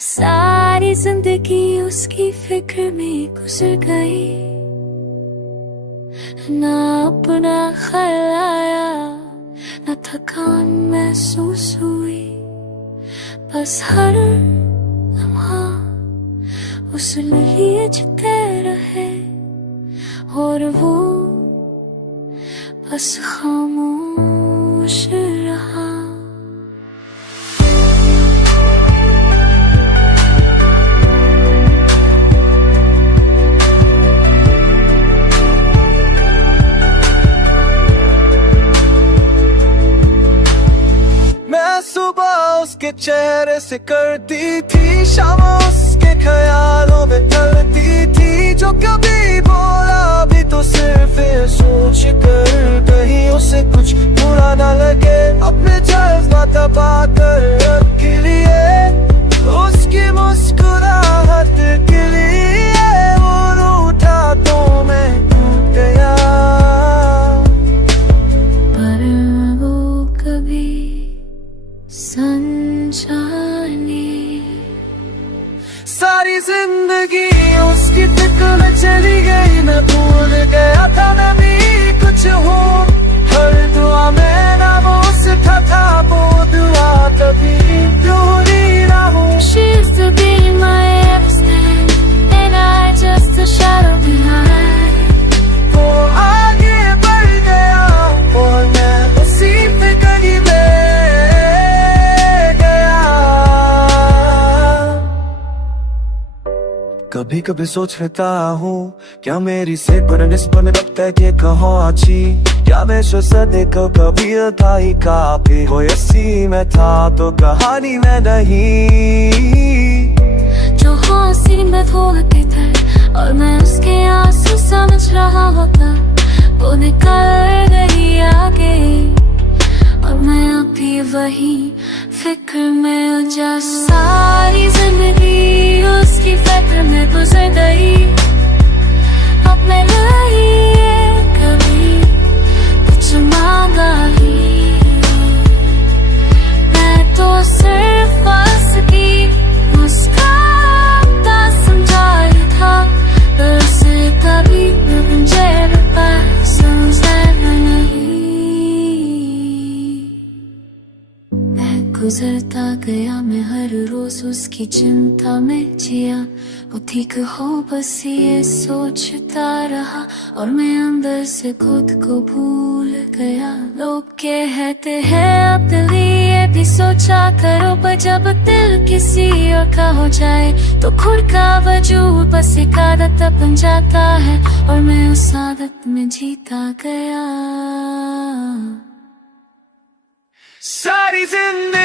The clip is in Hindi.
सारी जिंदगी उसकी फिक्र में गुजर गई, ना अपना ख्याल आया, ना थकान महसूस हुई। बस हर लम्हा उस लिए जीते रहे और वो बस खामोश रहा। मैं सुबह उसके चेहरे से करती थी, शाम उसके ख्यालों में ढलती थी। जो कभी बोला भी तो सिर्फ ये सोच कर कहीं उसे कुछ बुरा ना लगे। अपने जज्बात दबा कर रख लिए, उसकी मुस्कुराहट के लिए वो रूठा तो मैं टूट गया। पर वो कभी समझाने सारी जिंदगी उसकी फिक्र में चली गई। मैं भूल गया था मैं भी कुछ हूँ, हर दुआ में नाम उसका था। वो दुआ कभी भूली ना हूँ। She used to be my everything, and I just a shadow behind. वो आगे बढ़ गया और मैं उसी फिक्र में गया। कभी कभी सोच लेता हूँ, क्या मेरी से पर निस्बत लगता है कि कहाँ अच्छी। क्या मैं सदे को कभी था ही काफी हो, इसी में था तो कहानी में नहीं। जो हंसी में धोते थे और मैं उसके आंसू समझ रहा होता, वो निकल गई आगे और मैं अभी वही फिक्र में उलझा। सारी जिंदगी उसकी फिक्र में गुजर गई। अब मैं नहीं कभी कुछ मांगा ही, मैं तो सिर्फ बस की मुस्काता समझा ही था। पर उसे कभी मुझे समझा नहीं। मैं गुजरता गया, मैं हर रोज उसकी चिंता में जिया। वो ठीक हो बस ये सोचता रहा और मैं अंदर से खुद को भूल गया। लोग कहते हैं अब दिल ये भी सोचा करो, पर जब दिल किसी और का हो जाए तो खुद का वजूद बस एक आदत बन जाता है और मैं उस आदत में जीता गया। सारी जिंदगी